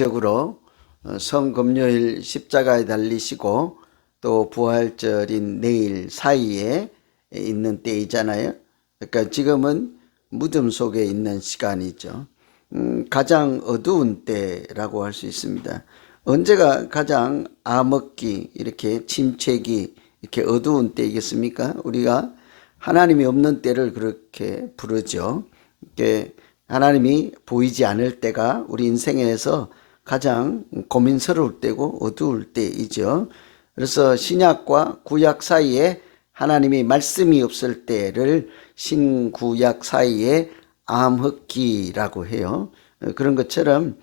적으로 성금요일 십자가에 달리시고 또 부활절인 내일 사이에 있는 때이잖아요. 그러니까 지금은 무덤 속에 있는 시간이죠. 가장 어두운 때라고 할 수 있습니다. 언제가 가장 암흑기, 이렇게 침체기, 이렇게 어두운 때이겠습니까? 우리가 하나님이 없는 때를 그렇게 부르죠. 이렇게 하나님이 보이지 않을 때가 우리 인생에서 가장 고민스러울 때고 어두울 때이죠. 그래서 신약과 구약 사이에 하나님이 말씀이 없을 때를 신구약 사이에 암흑기라고 해요. 그런 것처럼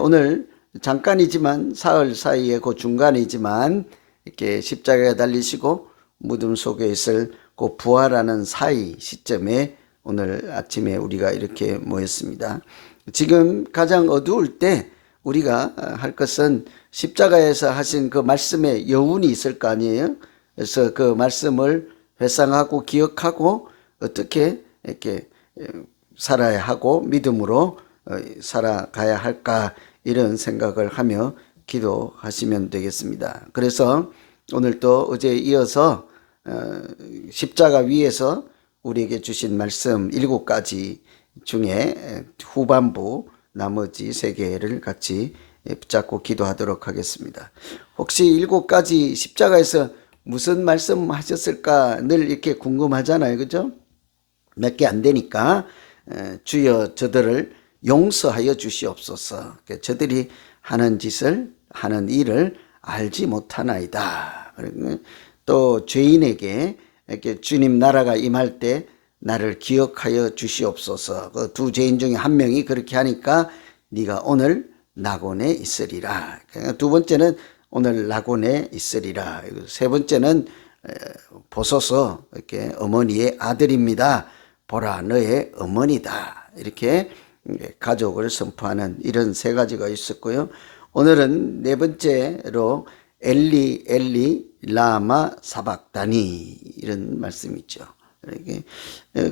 오늘 잠깐이지만 사흘 사이에 그 중간이지만 이렇게 십자가에 달리시고 무덤 속에 있을 그 부활하는 사이 시점에 오늘 아침에 우리가 이렇게 모였습니다. 지금 가장 어두울 때 우리가 할 것은 십자가에서 하신 그 말씀에 여운이 있을 거 아니에요. 그래서 그 말씀을 회상하고 기억하고 어떻게 이렇게 살아야 하고 믿음으로 살아가야 할까, 이런 생각을 하며 기도하시면 되겠습니다. 그래서 오늘 또 어제에 이어서 십자가 위에서 우리에게 주신 말씀 7가지 중에 후반부 나머지 3개를 같이 붙잡고 기도하도록 하겠습니다. 혹시 7가지 십자가에서 무슨 말씀 하셨을까 늘 이렇게 궁금하잖아요. 그죠? 몇 개 안 되니까 주여 저들을 용서하여 주시옵소서. 저들이 하는 짓을, 하는 일을 알지 못하나이다. 또 죄인에게 이렇게 주님 나라가 임할 때 나를 기억하여 주시옵소서. 그 두 죄인 중에 한 명이 그렇게 하니까 네가 오늘 낙원에 있으리라. 두 번째는 오늘 낙원에 있으리라. 세 번째는 보소서 이렇게 어머니의 아들입니다. 보라 너의 어머니다. 이렇게 가족을 선포하는 이런 3가지가 있었고요. 오늘은 4번째로 엘리 엘리 라마 사박다니, 이런 말씀이죠.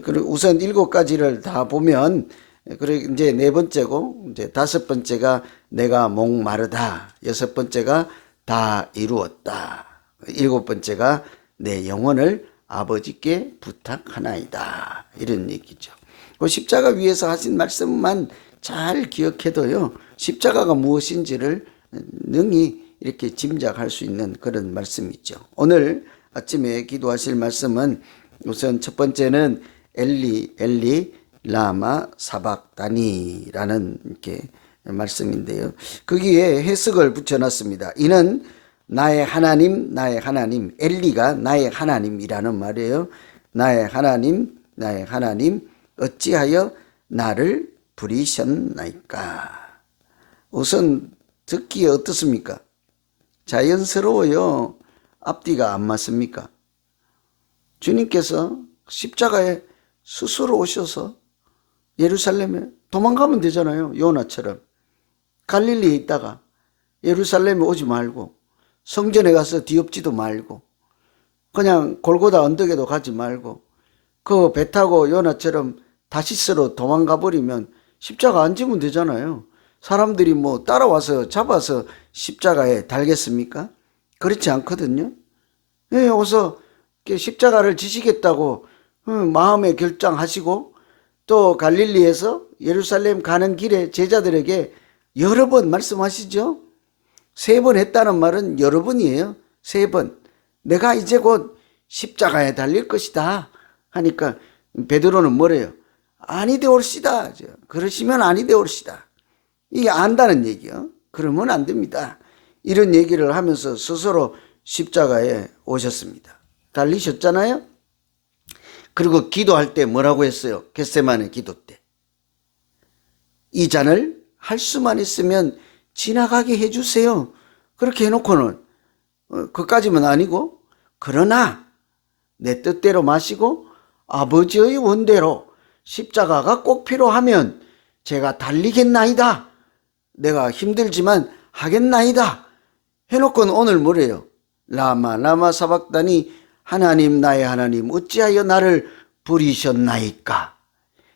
그리고 우선 7가지를 다 보면, 그리고 이제 4번째고, 이제 5번째가 내가 목마르다, 6번째가 다 이루었다, 7번째가 내 영혼을 아버지께 부탁하나이다, 이런 얘기죠. 그 십자가 위에서 하신 말씀만 잘 기억해도요, 십자가가 무엇인지를 능히 이렇게 짐작할 수 있는 그런 말씀이죠. 오늘 아침에 기도하실 말씀은 우선 첫 번째는 엘리 엘리 라마 사박다니라는 이렇게 말씀인데요. 거기에 해석을 붙여놨습니다. 이는 나의 하나님, 나의 하나님. 엘리가 나의 하나님이라는 말이에요. 나의 하나님, 나의 하나님, 어찌하여 나를 부리셨나이까. 우선 듣기에 어떻습니까? 자연스러워요. 앞뒤가 안 맞습니까? 주님께서 십자가에 스스로 오셔서 예루살렘에 도망가면 되잖아요. 요나처럼. 갈릴리에 있다가 예루살렘에 오지 말고, 성전에 가서 뒤엎지도 말고, 그냥 골고다 언덕에도 가지 말고, 그 배 타고 요나처럼 다시스로 도망가 버리면 십자가 안 지면 되잖아요. 사람들이 뭐 따라와서 잡아서 십자가에 달겠습니까? 그렇지 않거든요. 예, 어서 십자가를 지시겠다고 마음에 결정하시고, 또 갈릴리에서 예루살렘 가는 길에 제자들에게 여러 번 말씀하시죠. 3번 했다는 말은 여러 번이에요. 3번. 내가 이제 곧 십자가에 달릴 것이다 하니까 베드로는 뭐래요? 아니 되올시다. 그러시면 아니 되올시다. 이게 안다는 얘기요. 그러면 안 됩니다. 이런 얘기를 하면서 스스로 십자가에 오셨습니다. 달리셨잖아요. 그리고 기도할 때 뭐라고 했어요? 겟세마네 기도 때. 이 잔을 할 수만 있으면 지나가게 해주세요. 그렇게 해놓고는 그까지만 아니고, 그러나 내 뜻대로 마시고 아버지의 원대로 십자가가 꼭 필요하면 제가 달리겠나이다. 내가 힘들지만 하겠나이다. 해놓고는 오늘 뭐래요? 라마 사박다니, 하나님 나의 하나님 어찌하여 나를 부리셨나이까.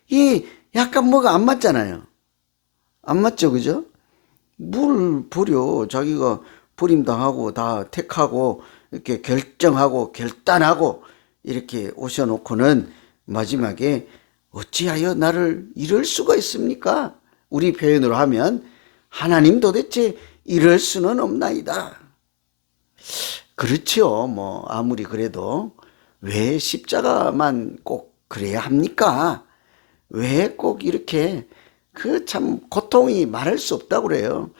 이 약간 뭐가 안 맞잖아요. 안 맞죠, 그죠? 뭘 버려. 자기가 버림당하고 다 택하고 이렇게 결정하고 결단하고 이렇게 오셔놓고는 마지막에 어찌하여 나를 이럴 수가 있습니까? 우리 표현으로 하면 하나님 도대체 이럴 수는 없나이다. 그렇죠. 뭐 아무리 그래도 왜 십자가만 꼭 그래야 합니까? 왜 꼭 이렇게 그 참 고통이 말할 수 없다고 그래요.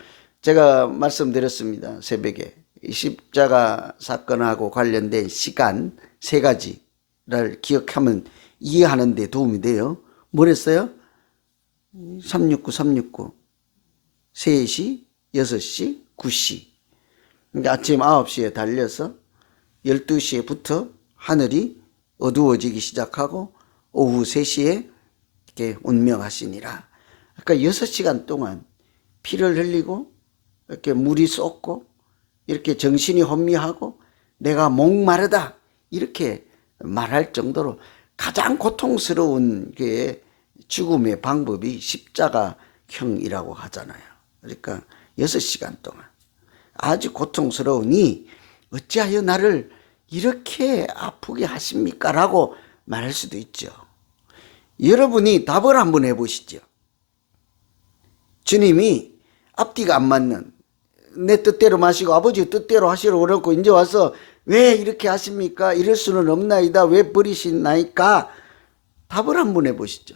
제가 말씀드렸습니다. 새벽에 이 십자가 사건하고 관련된 시간 세 가지를 기억하면 이해하는 데 도움이 돼요. 뭐랬어요? 369, 3시, 6시, 9시. 그러니까 아침 9시에 달려서 12시에부터 하늘이 어두워지기 시작하고 오후 3시에 이렇게 운명하시니라. 그러니까 6시간 동안 피를 흘리고 이렇게 물이 쏟고 이렇게 정신이 혼미하고 내가 목마르다 이렇게 말할 정도로 가장 고통스러운 게 죽음의 방법이 십자가형이라고 하잖아요. 그러니까 6시간 동안 아주 고통스러우니 어찌하여 나를 이렇게 아프게 하십니까? 라고 말할 수도 있죠. 여러분이 답을 한번 해보시죠. 주님이 앞뒤가 안 맞는 내 뜻대로 마시고 아버지 뜻대로 하시라고 그러고 이제 와서 왜 이렇게 하십니까? 이럴 수는 없나이다. 왜 버리시나이까? 답을 한번 해보시죠.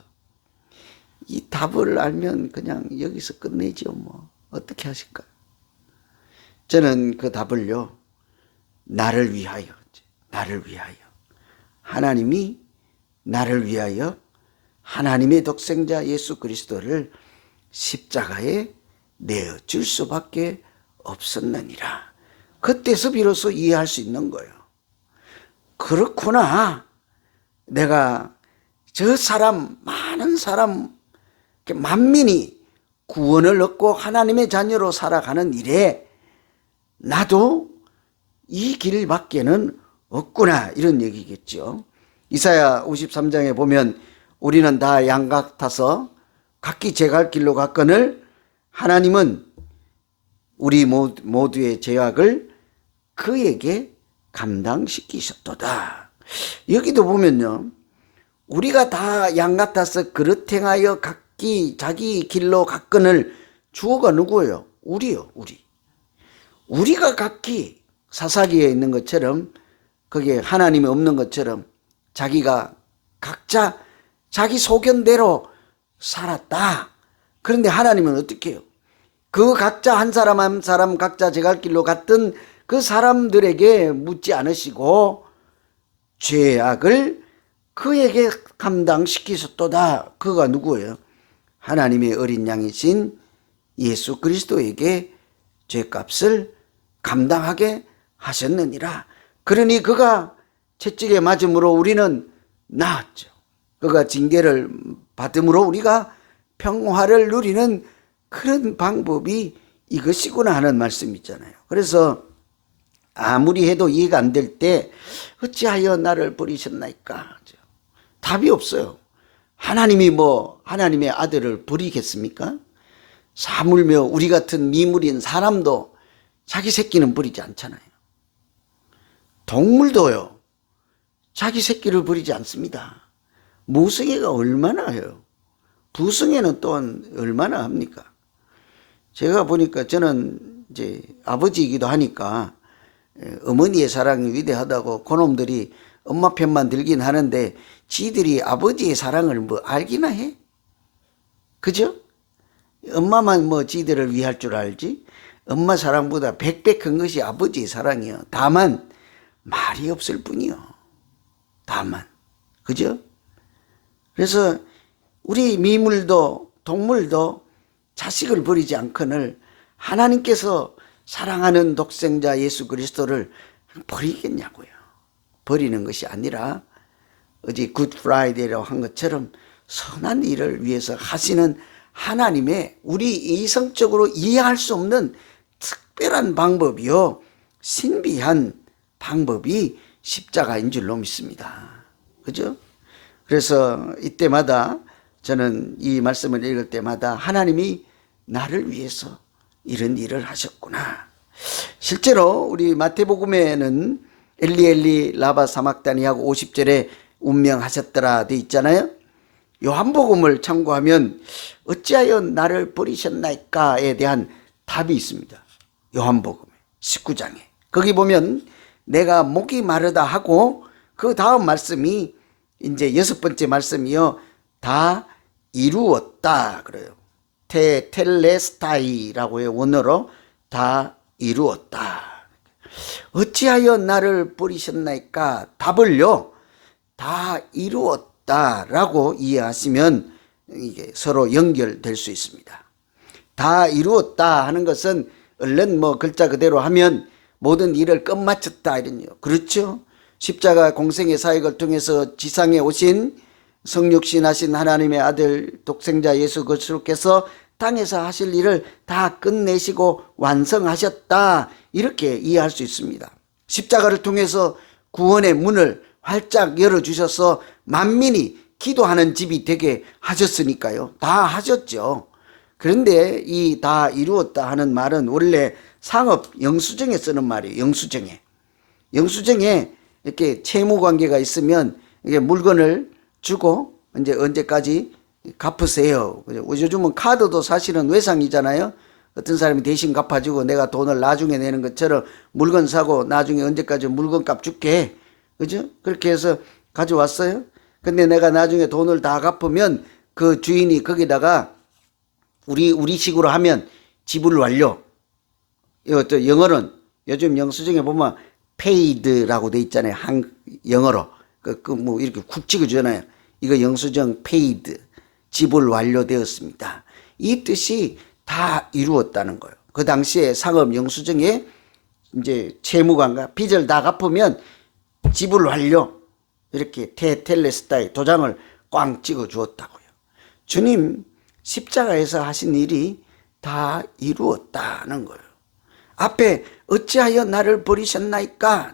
이 답을 알면 그냥 여기서 끝내죠. 뭐 어떻게 하실까? 저는 그 답을요. 나를 위하여 하나님이 나를 위하여 하나님의 독생자 예수 그리스도를 십자가에 내어줄 수밖에 없었느니라. 그때서 비로소 이해할 수 있는 거예요. 그렇구나. 내가 저 사람 많은 사람 만민이 구원을 얻고 하나님의 자녀로 살아가는 일에 나도 이 길밖에는 없구나 이런 얘기겠죠. 이사야 53장에 보면 우리는 다 양 같아서 각기 제갈 길로 갔거늘 하나님은 우리 모두의 죄악을 그에게 감당시키셨도다. 여기도 보면요. 우리가 다 양 같아서 그릇 행하여 각기 자기 길로 갔거늘 주어가 누구예요? 우리요. 우리가 각기 사사기에 있는 것처럼 거기에 하나님이 없는 것처럼 자기가 각자 자기 소견대로 살았다. 그런데 하나님은 어떻게 해요? 그 각자 한 사람 한 사람 각자 제갈 길로 갔던 그 사람들에게 묻지 않으시고 죄악을 그에게 감당시키셨도다. 그가 누구예요? 하나님의 어린 양이신 예수 그리스도에게 죄값을 감당하게 하셨느니라. 그러니 그가 채찍에 맞음으로 우리는 나았죠. 그가 징계를 받음으로 우리가 평화를 누리는 그런 방법이 이것이구나 하는 말씀이 있잖아요. 그래서 아무리 해도 이해가 안 될 때 어찌하여 나를 버리셨나이까? 답이 없어요. 하나님이 하나님의 아들을 버리겠습니까? 사물며 우리 같은 미물인 사람도 자기 새끼는 버리지 않잖아요. 동물도요. 자기 새끼를 버리지 않습니다. 모성애가 얼마나 해요. 부성애는 또한 얼마나 합니까? 제가 보니까 저는 이제 아버지이기도 하니까 어머니의 사랑이 위대하다고 그놈들이 엄마 편만 들긴 하는데 지들이 아버지의 사랑을 알기나 해? 그죠? 엄마만 지들을 위할 줄 알지? 엄마 사랑보다 100배 큰 것이 아버지의 사랑이요. 다만 말이 없을 뿐이요. 다만. 그죠? 그래서 우리 미물도 동물도 자식을 버리지 않거늘 하나님께서 사랑하는 독생자 예수 그리스도를 버리겠냐고요. 버리는 것이 아니라 어제 굿 프라이데이라고 한 것처럼 선한 일을 위해서 하시는 하나님의 우리 이성적으로 이해할 수 없는 특별한 방법이요. 신비한 방법이 십자가인 줄로 믿습니다. 그죠? 그래서 이때마다 저는 이 말씀을 읽을 때마다 하나님이 나를 위해서 이런 일을 하셨구나. 실제로 우리 마태복음에는 엘리 라바 사막다니하고 50절에 운명하셨더라 돼 있잖아요. 요한복음을 참고하면 어찌하여 나를 버리셨나이까에 대한 답이 있습니다. 요한복음 19장에. 거기 보면 내가 목이 마르다 하고 그 다음 말씀이 이제 6번째 말씀이요. 다 이루었다 그래요. 텔레스타이라고 해요. 원어로 다 이루었다. 어찌하여 나를 버리셨나이까? 답을요. 다 이루었다라고 이해하시면 이게 서로 연결될 수 있습니다. 다 이루었다 하는 것은 얼른 뭐 글자 그대로 하면 모든 일을 끝마쳤다 이런요. 그렇죠? 십자가 공생의 사역을 통해서 지상에 오신 성육신하신 하나님의 아들 독생자 예수 그리스도께서 땅에서 하실 일을 다 끝내시고 완성하셨다 이렇게 이해할 수 있습니다. 십자가를 통해서 구원의 문을 활짝 열어주셔서 만민이 기도하는 집이 되게 하셨으니까요. 다 하셨죠. 그런데 이 다 이루었다 하는 말은 원래 상업 영수증에 쓰는 말이에요. 영수증에 이렇게 채무 관계가 있으면 이게 물건을 주고 이제 언제까지 갚으세요. 요즘은 카드도 사실은 외상이잖아요. 어떤 사람이 대신 갚아주고 내가 돈을 나중에 내는 것처럼 물건 사고 나중에 언제까지 물건값 줄게. 그죠? 그렇게 해서 가져왔어요. 근데 내가 나중에 돈을 다 갚으면 그 주인이 거기다가 우리식으로 하면 지불 완료. 이것도 영어는 요즘 영수증에 보면 paid라고 돼 있잖아요. 영어로. 뭐 이렇게 쿡 찍어주잖아요. 이거 영수증 paid. 지불 완료되었습니다. 이 뜻이 다 이루었다는 거예요. 그 당시에 상업 영수증에 이제 채무관과 빚을 다 갚으면 지불 완료. 이렇게 테텔레스타이 도장을 꽝 찍어 주었다고요. 주님 십자가에서 하신 일이 다 이루었다는 거예요. 앞에 어찌하여 나를 버리셨나이까?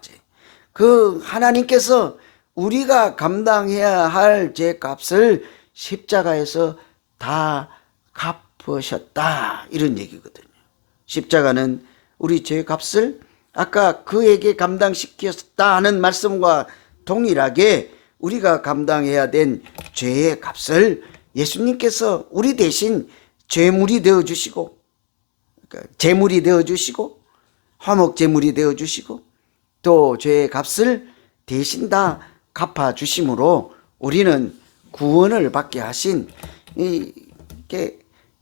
그 하나님께서 우리가 감당해야 할 죄값을 십자가에서 다 갚으셨다 이런 얘기거든요. 십자가는 우리 죄값을 아까 그에게 감당시켰다 하는 말씀과 동일하게 우리가 감당해야 된 죄의 값을 예수님께서 우리 대신 죄물이 되어주시고 그러니까 제물이 되어주시고 화목제물이 되어주시고 또 죄의 값을 대신 다 갚아주심으로 우리는 구원을 받게 하신 이게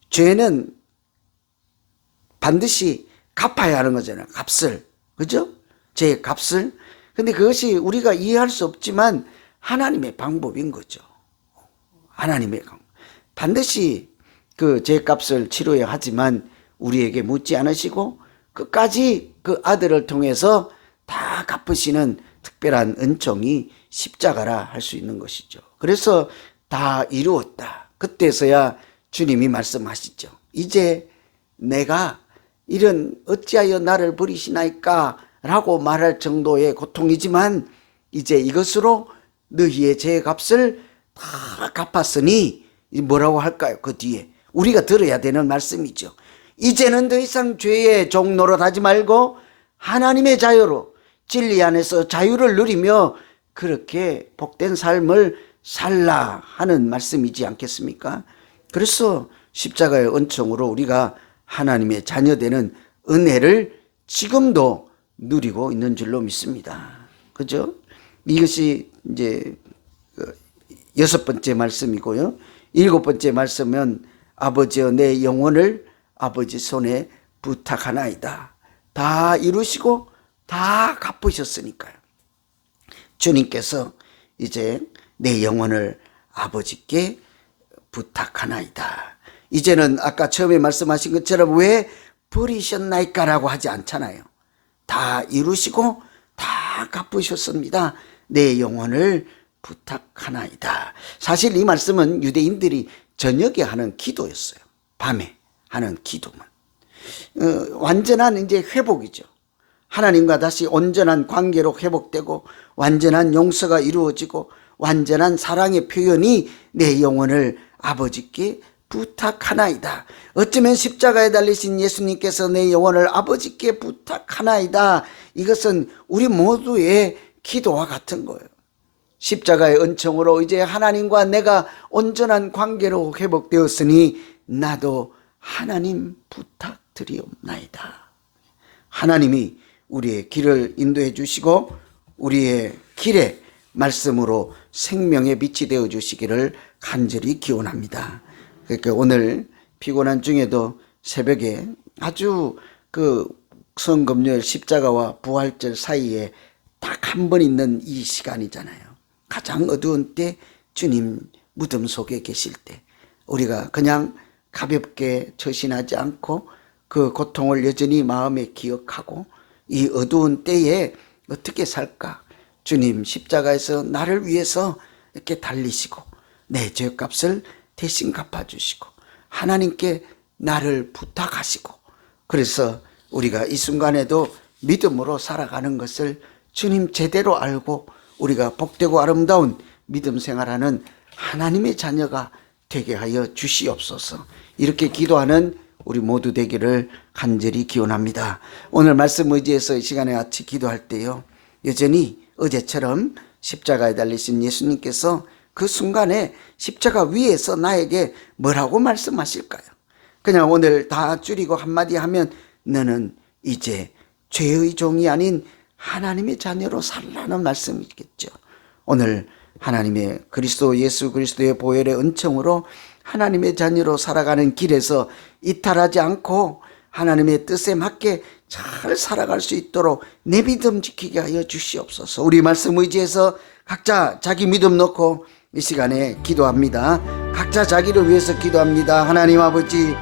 죄는 반드시 갚아야 하는 거잖아요. 값을. 그죠? 죄의 값을. 근데 그것이 우리가 이해할 수 없지만 하나님의 방법인 거죠. 하나님의 반드시 그 죄값을 치러야 하지만 우리에게 묻지 않으시고 끝까지 그 아들을 통해서 다 갚으시는 특별한 은총이 십자가라 할 수 있는 것이죠. 그래서 다 이루었다. 그때서야 주님이 말씀하시죠. 이제 내가 이런 어찌하여 나를 버리시나이까 라고 말할 정도의 고통이지만 이제 이것으로 너희의 죄값을 다 갚았으니 뭐라고 할까요? 그 뒤에 우리가 들어야 되는 말씀이죠. 이제는 더 이상 죄의 종 노릇하지 말고 하나님의 자유로 진리 안에서 자유를 누리며 그렇게 복된 삶을 살라 하는 말씀이지 않겠습니까? 그래서 십자가의 은총으로 우리가 하나님의 자녀되는 은혜를 지금도 누리고 있는 줄로 믿습니다. 그죠? 이것이 이제 6번째 말씀이고요. 7번째 말씀은 아버지여 내 영혼을 아버지 손에 부탁하나이다. 다 이루시고 다 갚으셨으니까요. 주님께서 이제 내 영혼을 아버지께 부탁하나이다. 이제는 아까 처음에 말씀하신 것처럼 왜 버리셨나이까 라고 하지 않잖아요. 다 이루시고 다 갚으셨습니다. 내 영혼을 부탁하나이다. 사실 이 말씀은 유대인들이 저녁에 하는 기도였어요. 밤에 하는 기도만. 완전한 이제 회복이죠. 하나님과 다시 온전한 관계로 회복되고 완전한 용서가 이루어지고 완전한 사랑의 표현이 내 영혼을 아버지께 부탁하나이다. 어쩌면 십자가에 달리신 예수님께서 내 영혼을 아버지께 부탁하나이다. 이것은 우리 모두의 기도와 같은 거예요. 십자가의 은총으로 이제 하나님과 내가 온전한 관계로 회복되었으니 나도 하나님 부탁드리옵나이다. 하나님이 우리의 길을 인도해 주시고 우리의 길에 말씀으로 생명의 빛이 되어 주시기를 간절히 기원합니다. 그러니까 오늘 피곤한 중에도 새벽에 아주 성금요일 십자가와 부활절 사이에 딱 한 번 있는 이 시간이잖아요. 가장 어두운 때 주님 무덤 속에 계실 때 우리가 그냥 가볍게 처신하지 않고 그 고통을 여전히 마음에 기억하고 이 어두운 때에 어떻게 살까? 주님 십자가에서 나를 위해서 이렇게 달리시고 내 죄값을 대신 갚아주시고 하나님께 나를 부탁하시고 그래서 우리가 이 순간에도 믿음으로 살아가는 것을 주님 제대로 알고 우리가 복되고 아름다운 믿음 생활하는 하나님의 자녀가 되게 하여 주시옵소서. 이렇게 기도하는 우리 모두 되기를 간절히 기원합니다. 오늘 말씀 의지해서 이 시간에 같이 기도할 때요, 여전히 어제처럼 십자가에 달리신 예수님께서 그 순간에 십자가 위에서 나에게 뭐라고 말씀하실까요? 그냥 오늘 다 줄이고 한마디 하면 너는 이제 죄의 종이 아닌 하나님의 자녀로 살라는 말씀이겠죠. 오늘 하나님의 그리스도 예수 그리스도의 보혈의 은총으로 하나님의 자녀로 살아가는 길에서 이탈하지 않고 하나님의 뜻에 맞게 잘 살아갈 수 있도록 내 믿음 지키게 하여 주시옵소서. 우리 말씀 의지해서 각자 자기 믿음 놓고 이 시간에 기도합니다. 각자 자기를 위해서 기도합니다. 하나님 아버지,